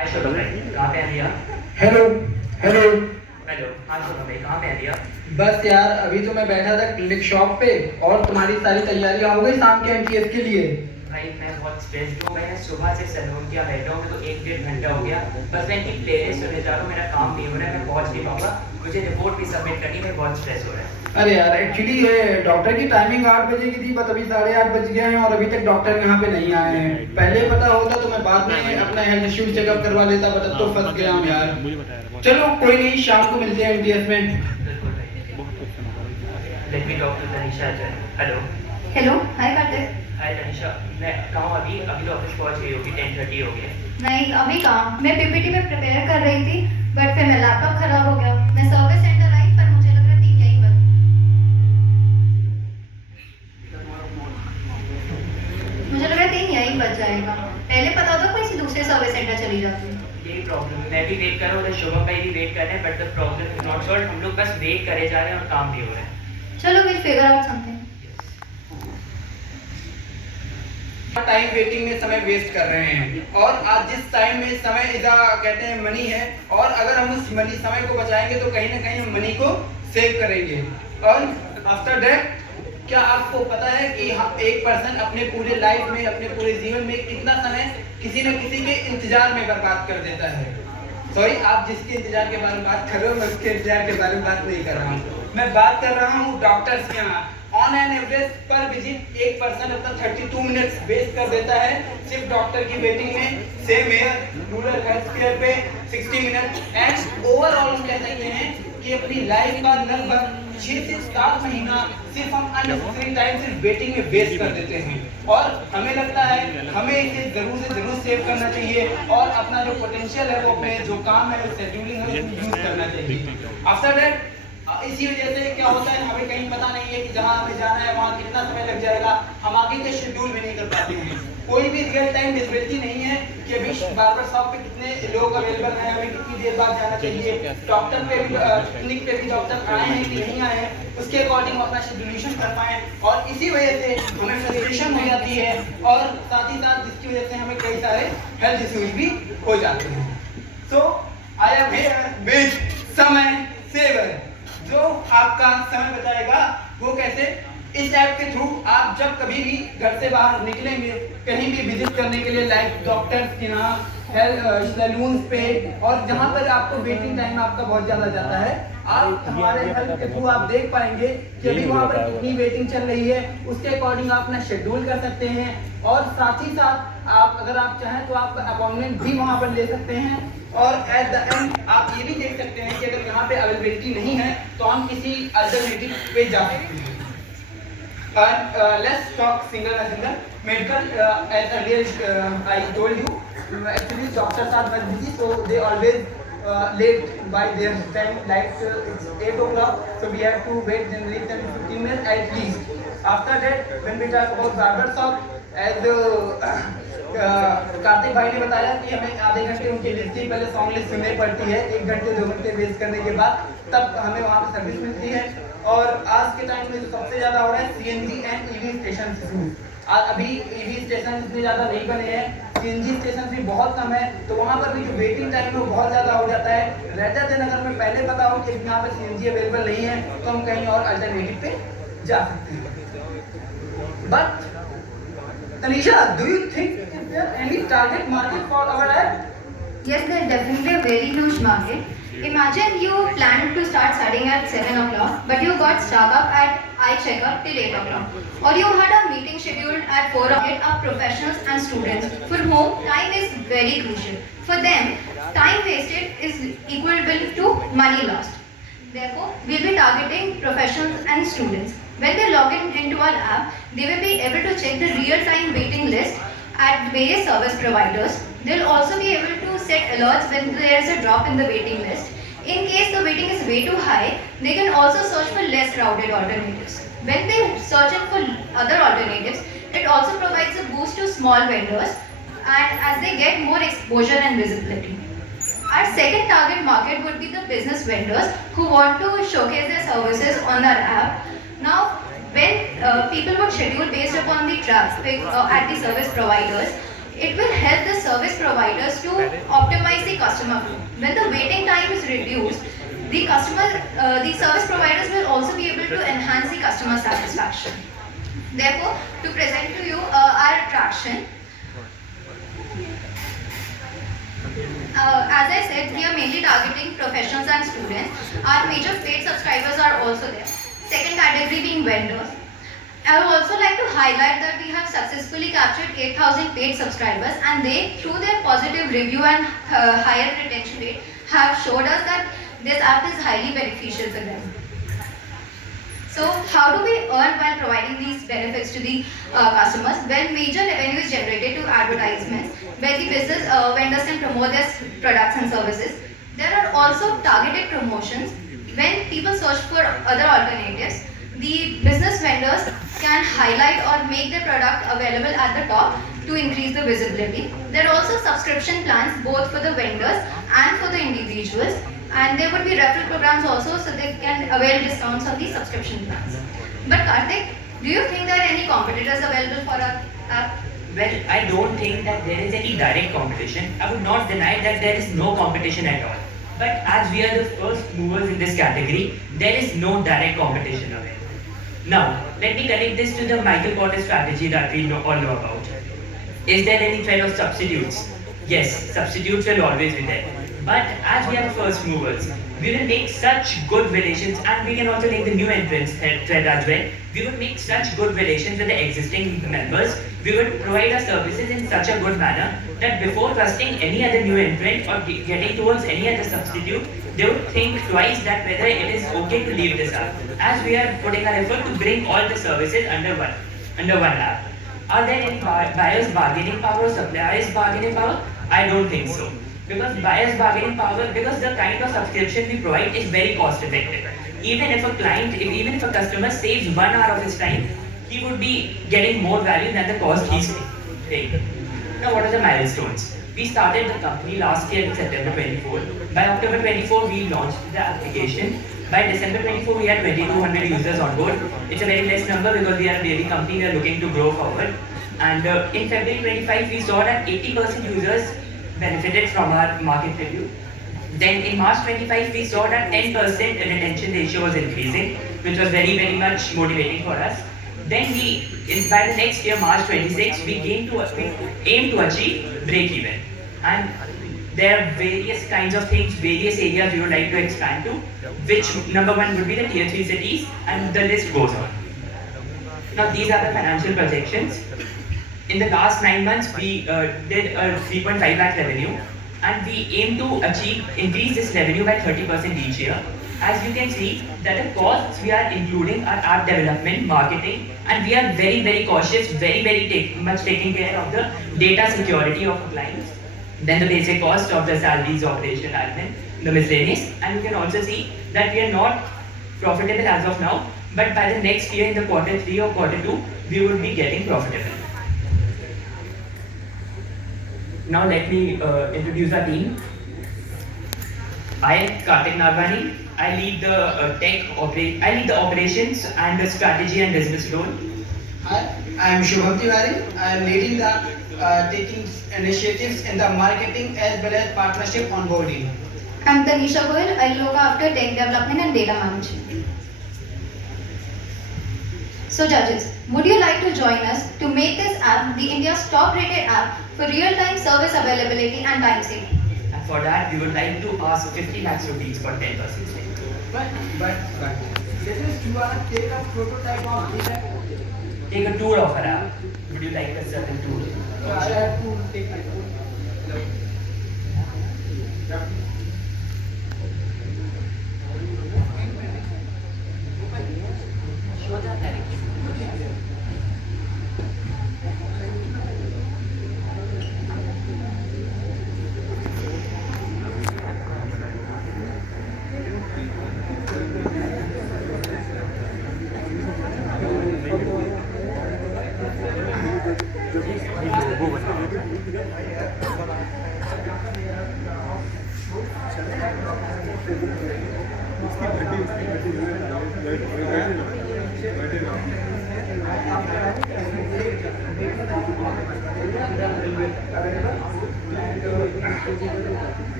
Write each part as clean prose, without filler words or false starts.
हाय शुभम भाई, कहाँ पे हैं आप? Hello hello. हेलो, हाँ शुभम भाई, कहाँ पे हैं आप? बस यार अभी तो मैं बैठा था क्लिनिक शॉप पे। और तुम्हारी सारी तैयारियां हो गई शाम के एमटीएस के लिए? भाई मैं बहुत स्ट्रेस्ड हूँ। मैं सुबह से सैलून किया बैठा हूँ, मेरे को 1 डेढ़ घंटा हो गया। बस मैं इनकी प्लेलिस्ट सुनने जा रहा हूँ, मेरा काम नहीं हो रहा है, मैं पहुँच नहीं पाऊंगा। मुझे रिपोर्ट भी सबमिट करनी है, बहुत स्ट्रेस हो रहा है। अरे यार एक्चुअली ये डॉक्टर की टाइमिंग 8 बजे की थी, बट अभी 8:30 बज गए हैं और अभी तक डॉक्टर यहाँ पे नहीं आए हैं। पहले पता होता तो मैं बाद में अपना हेल्थ इश्यूज चेकअप करवा लेता, बट अब तो फंस गया हूँ यार। चलो कोई नहीं, शाम को मिलते हैं एमटीएस में। बिल्कुल भाई। Let me talk to Tanisha Jain. Hello. Hello, hi Kartik. Hi Tanisha, मैं कहाँ अभी अभी तो ऑफिस पहुँच गई होगी, 10:30 हो गए। नहीं अभी कहाँ, मैं पीपीटी में प्रिपेयर कर रही थी, बट फिर मेरा लैपटॉप खराब हो गया। मैं सर्विस सेंटर आई, पर मुझे लग रहा है 3 यहीं बस। मुझे लग रहा है 3 यहीं बच जाएगा। पहले पता होता कोई दूसरे सर्विस सेंटर चली जाती। यही प्रॉब्लम है, मैं भी वेट कर रहा हूँ, उधर शुभम भाई भी वेट कर रहे हैं, but the problem is not solve. हम लोग बस वेट करे जा रहे हैं और काम नहीं हो रहा है। चलो we'll figure out something. Time waiting में समय वेस्ट कर रहे हैं, और आज जिस टाइम में समय इधर कहते हैं मनी है, और अगर हम उस मनी समय को बचाएंगे तो कहीं ना कहीं हम मनी को सेव करेंगे। और आफ्टर दैट क्या आपको पता है कि हम एक पर्सन अपने पूरे लाइफ में, अपने पूरे जीवन में कितना समय किसी न किसी के इंतजार में बर्बाद कर देता है। सॉरी, आप जिसके इंतजार के बारे में बात कर रहे हो, मैं उसके इंतजार के बारे में बात नहीं कर रहा हूँ। मैं बात कर रहा हूँ डॉक्टर्स के यहाँ। ऑन एन एवरेज पर विजिट एक पर्सन अपना 32 मिनट्स वेस्ट कर देता है सिर्फ डॉक्टर की वेटिंग में। सेम है रूरल हेल्थ केयर पे 60 मिनट। एंड ओवरऑल हम कह सकते हैं कि अपनी लाइफ का लगभग 6 से 7 महीना सिर्फ हम अननेसेसरी टाइम सिर्फ वेटिंग में वेस्ट कर देते हैं। और हमें लगता है हमें इसे जरूर से जरूर सेव करना चाहिए, और अपना जो पोटेंशियल है वो अपने जो काम है, शेड्यूलिंग है, उसको यूज करना चाहिए। आफ्टर दैट इसी वजह से क्या होता है, हमें कहीं पता नहीं है कि जहाँ हमें जाना है वहाँ कितना समय लग जाएगा, हम आगे के शेड्यूल भी नहीं कर पाते हैं। कोई भी रियल टाइम विजिबिलिटी नहीं है कि अभी बार्बर शॉप पे कितने लोग अवेलेबल हैं, हमें कितनी देर बाद जाना चाहिए, डॉक्टर पे भी क्लिनिक पे भी डॉक्टर आए हैं कि नहीं आए हैं, उसके अकॉर्डिंग हम अपना शेड्यूलेशन कर पाएँ। और इसी वजह से हमें फ्रस्ट्रेशन हो जाती है, और साथ ही साथ जिसकी वजह से हमें कई सारे हेल्थ इश्यूज भी हो जाते हैं। सो आई एम हियर विद समय सेवर, जो आपका समय बचाएगा। वो कैसे? इस ऐप के थ्रू आप जब कभी भी घर से बाहर निकलेंगे, कहीं भी विजिट करने के लिए, लाइक डॉक्टर्स के यहाँ, सैलून्स पे, और जहाँ पर आपको वेटिंग टाइम आपका बहुत ज़्यादा जाता है, आप हमारे हेल्प के थ्रू आप देख पाएंगे कि अभी वहाँ पर कितनी वेटिंग चल रही है। उसके अकॉर्डिंग आप अपना शेड्यूल कर सकते हैं, और साथ ही साथ आप अगर आप चाहें तो आप अपॉइंटमेंट भी वहाँ पर ले सकते हैं। और एट द एंड आप ये भी देख सकते हैं कि अगर यहाँ पे अवेलेबिलिटी नहीं है तो हम किसी अल्टरनेटिव पे जा सकते हैं। Let's talk single medical. As earlier I told you, actually doctors are very busy, so they always late by their time. Like it's 8 o'clock, so we have to wait generally 10 to 15 minutes at least. After that, when we talk about barber shop, as Kartik भाई ने बताया कि हमें आधे घंटे उनकी list की पहले सॉन्ग लिस्ट सुननी पड़ती है, 1 घंटे 2 घंटे वेस्ट करने के बाद तब हमें वहाँ पे सर्विस मिलती है। और आज के टाइम में जो सबसे ज़्यादा हो रहा है सीएनजी एंड ईवी स्टेशन। अभी ईवी स्टेशन इतने ज़्यादा नहीं बने हैं, सीएनजी स्टेशन भी बहुत कम है, तो वहाँ पर भी जो वेटिंग टाइम है वो बहुत ज़्यादा हो जाता है। रेदर देन अगर मैं पहले पता हो कि यहाँ पर सीएनजी अवेलेबल नहीं है तो हम कहीं और अल्टरनेटिव पे जा सकते हैं। But Tanisha, do you think is there any target market for our app? Yes, there's definitely a very huge market. Imagine you planned to start studying at 7 o'clock, but you got stuck up at iCheckup till 8 o'clock. Or you had a meeting scheduled at 4 o'clock of professionals and students for whom time is very crucial. For them, time wasted is equal to money lost. Therefore, we'll be targeting professionals and students. When they log into our app, they will be able to check the real-time waiting list at various service providers. They'll also be able to set alerts when there is a drop in the waiting list. In case the waiting is way too high, they can also search for less crowded alternatives. When they search for other alternatives, it also provides a boost to small vendors, and as they get more exposure and visibility. Our second target market would be the business vendors who want to showcase their services on our app. Now, when people would schedule based upon the traffic at the service providers, It will help the service providers to optimize the customer flow. When the waiting time is reduced, the service providers will also be able to enhance the customer satisfaction. Therefore, to present to you our attraction, as I said, we are mainly targeting professionals and students. Our major paid subscribers are also there. Second category being vendors. I would also like to highlight that we have successfully captured 8,000 paid subscribers, and they, through their positive review and higher retention rate, have showed us that this app is highly beneficial for them. So how do we earn while providing these benefits to the customers? When major revenue is generated to advertisements, where the business vendors can promote their products and services. There are also targeted promotions. When people search for other alternatives, the business vendors can highlight or make their product available at the top to increase the visibility. There are also subscription plans both for the vendors and for the individuals. And there would be referral programs also, so they can avail discounts on the subscription plans. But Karthik, do you think there are any competitors available for our app? Well, I don't think that there is any direct competition. I would not deny that there is no competition at all. But as we are the first movers in this category, there is no direct competition available. Now, let me connect this to the Michael Porter strategy that we all know about. Is there any threat of substitutes? Yes, substitutes will always be there. But as we are the first movers, we will make such good relations, and we can also take the new entrants thread as well. We would make such good relations with the existing members. We would provide our services in such a good manner that before trusting any other new entrant or getting towards any other substitute, they would think twice that whether it is okay to leave this app. As we are putting our effort to bring all the services under one app. Are there any buyers bargaining power or suppliers bargaining power? I don't think so. Because buyers bargaining power, because the kind of subscription we provide is very cost effective. Even if a customer saves 1 hour of his time, he would be getting more value than the cost he's paying. Now, what are the milestones? We started the company last year in September 24. By October 24, we launched the application. By December 24, we had 2,200 users on board. It's a very less number because we are a daily company, we are looking to grow forward. And in February 25, we saw that 80% users benefited from our market review. Then in March 25, we saw that 10% retention ratio was increasing, which was very, very much motivating for us. Then by the next year, March 26, we aim to achieve break-even. And there are various kinds of things, various areas we would like to expand to, which number one would be the tier 3 cities, and the list goes on. Now these are the financial projections. In the last 9 months, we did a 3.5 lakh revenue, and we aim to increase this revenue by 30% each year. As you can see, that the costs we are including are app development, marketing, and we are very, very cautious, very much taking care of the data security of our clients. Then the basic cost of the salaries, operation, admin, the miscellaneous, and you can also see that we are not profitable as of now, but by the next year in the quarter 3 or quarter 2, we will be getting profitable. Now let me introduce our team. I am Karthik Nagwani. I lead the operations and the strategy and business role. Hi, I am Shubham Tiwari. I am leading the taking initiatives in the marketing as well as partnership onboarding. I'm Tanisha Goyal. I look after tech development and data management. So judges, would you like to join us to make this app the India's top rated app for real-time service availability and time saving? And for that, we would like to ask 50 lakhs rupees for 10% stake. But this is you are take a prototype of this app. Take a tour of our app. Would you like a certain tour? So I have to take a tour. Show that directly.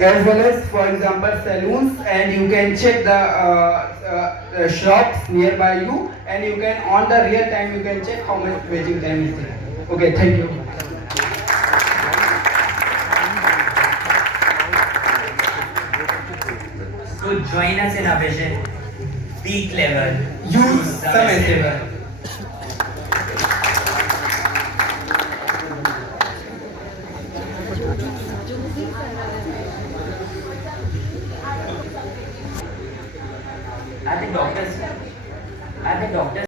as well as, for example, saloons, and you can check the shops nearby you, and you can, on the real time, you can check how much waiting time is there. Okay, thank you. So join us in our vision. Be clever. Use Samay Saver.